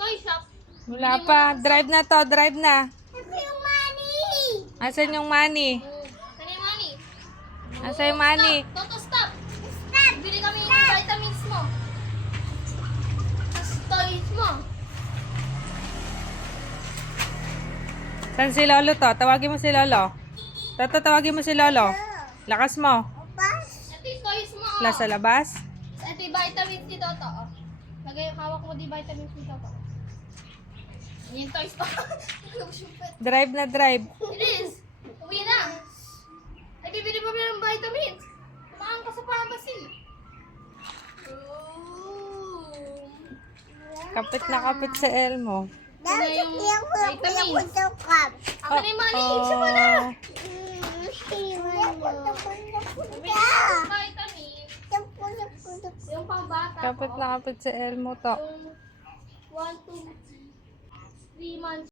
toy shop. Wala pa. Drive na to. Drive na. Yung money! Asan yung money? Saan yung money? Asan yung money? Stop! Toto, stop! Stop! Bili kami yung vitamins mo. Tapos toys mo. Saan si Lolo to? Tawagin mo si Lolo. Toto, tawagin mo si Lolo. Lakas mo. Opas! Ito yung toys mo. Wala sa labas. Ito yung vitamins ni Toto. Oh. Lagay yung hawak mo di vitamins ni Toto. Yan yung toys mo. Drive na drive. Ilis! Uwi na! Ay, bibili pa ng vitamins. Tumakan ka sa pharmacy. Kapit na kapit sa Elmo. Dapat yung yung vitamins. pinakutokap. Ako na yung money. Isa mo na! Vitamins. Yung pang-bata. Kapit na kapit sa Elmo to. Yung 1, 2, 3 months.